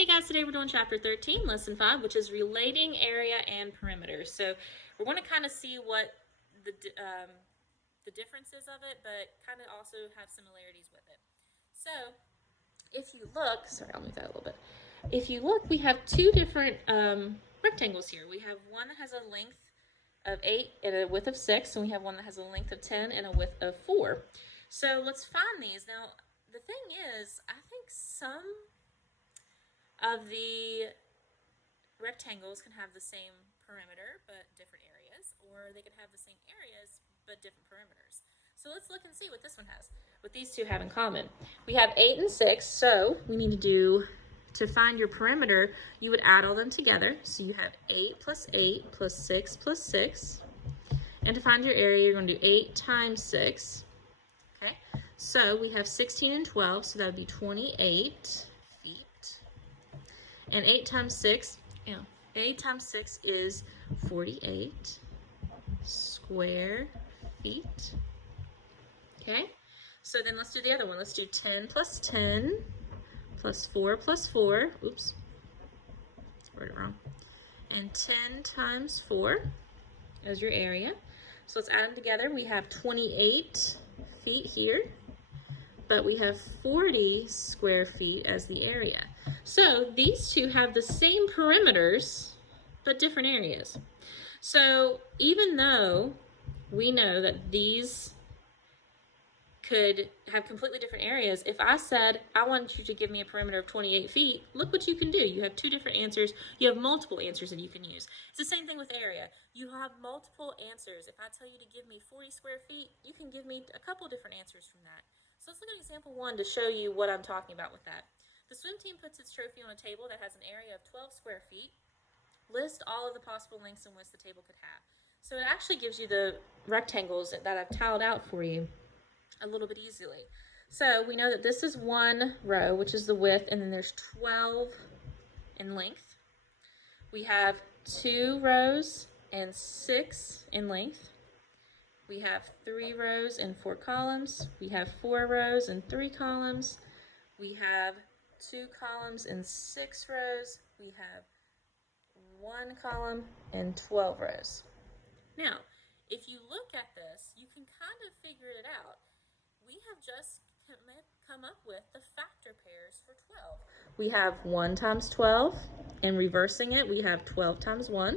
Hey guys, today we're doing chapter 13, lesson 5, which is relating area and perimeter. So we're going to kind of see what the differences of it, but kind of also have similarities with it. So if you look, sorry, I'll move that a little bit. If you look, we have two different rectangles here. We have one that has a length of 8 and a width of 6, and we have one that has a length of 10 and a width of 4. So let's find these. Now, the thing is, I think some of the rectangles can have the same perimeter but different areas, or they can have the same areas but different perimeters. So let's look and see what this one has, what these two have in common. We have 8 and 6, so we need to find your perimeter, you would add all them together. So you have 8 plus 8 plus 6 plus 6. And to find your area, you're going to do 8 times 6. Okay, so we have 16 and 12, so that would be 28 feet. And 8 times 6, 8 times 6 is 48 square feet. Okay, so then let's do the other one. Let's do 10 plus 10 plus 4 plus 4. Oops, wrote it wrong. And 10 times 4 is your area. So let's add them together. We have 28 feet here, but we have 40 square feet as the area. So these two have the same perimeters, but different areas. So even though we know that these could have completely different areas, if I said, I want you to give me a perimeter of 28 feet, look what you can do. You have two different answers. You have multiple answers that you can use. It's the same thing with area. You have multiple answers. If I tell you to give me 40 square feet, you can give me a couple different answers from that. So let's look at example 1 to show you what I'm talking about with that. The swim team puts its trophy on a table that has an area of 12 square feet. List all of the possible lengths and widths the table could have. So it actually gives you the rectangles that I've tiled out for you a little bit easily. So we know that this is one row, which is the width, and then there's 12 in length. We have 2 rows and 6 in length. We have 3 rows and 4 columns. We have 4 rows and 3 columns. We have 2 columns and 6 rows. We have 1 column and 12 rows. Now, if you look at this, you can kind of figure it out. We have just come up with the factor pairs for 12. We have 1 times 12, and reversing it, we have 12 times 1,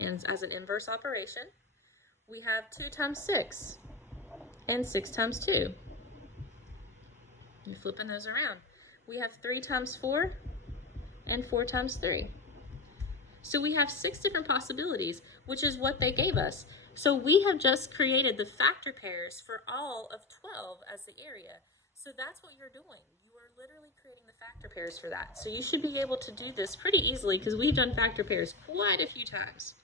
and as an inverse operation. We have 2 times 6, and 6 times 2. You're flipping those around. We have 3 times 4, and 4 times 3. So we have 6 different possibilities, which is what they gave us. So we have just created the factor pairs for all of 12 as the area. So that's what you're doing. You are literally creating the factor pairs for that. So you should be able to do this pretty easily because we've done factor pairs quite a few times.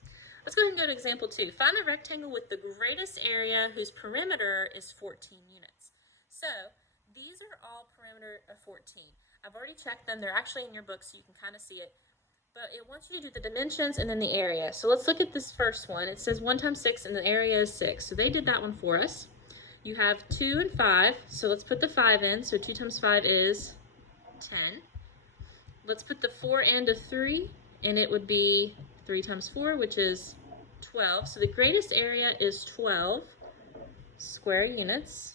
Let's go ahead and go to example 2. Find a rectangle with the greatest area whose perimeter is 14 units. So these are all perimeter of 14. I've already checked them. They're actually in your book so you can kind of see it. But it wants you to do the dimensions and then the area. So let's look at this first one. It says 1 times 6 and the area is 6. So they did that one for us. You have 2 and 5. So let's put the 5 in. So 2 times 5 is 10. Let's put the 4 and a 3, and it would be 3 times 4, which is 12. So the greatest area is 12 square units.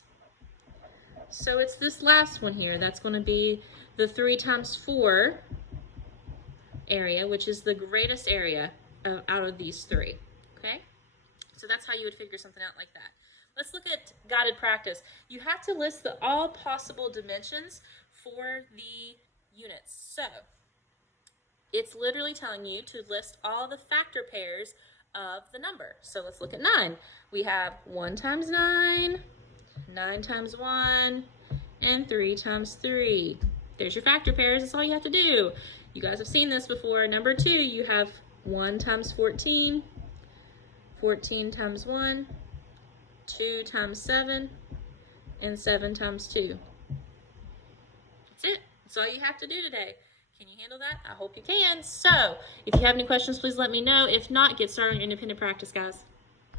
So it's this last one here. That's going to be the 3 times 4 area, which is the greatest area out of these 3. Okay, so that's how you would figure something out like that. Let's look at guided practice. You have to list all possible dimensions for the units. So it's literally telling you to list all the factor pairs of the number. So let's look at 9. We have 1 times 9, 9 times 1, and 3 times 3. There's your factor pairs. That's all you have to do. You guys have seen this before. Number 2, you have 1 times 14, 14 times 1, 2 times 7, and 7 times 2. That's it. That's all you have to do today. Can you handle that? I hope you can. So, if you have any questions, please let me know. If not, get started on your independent practice, guys.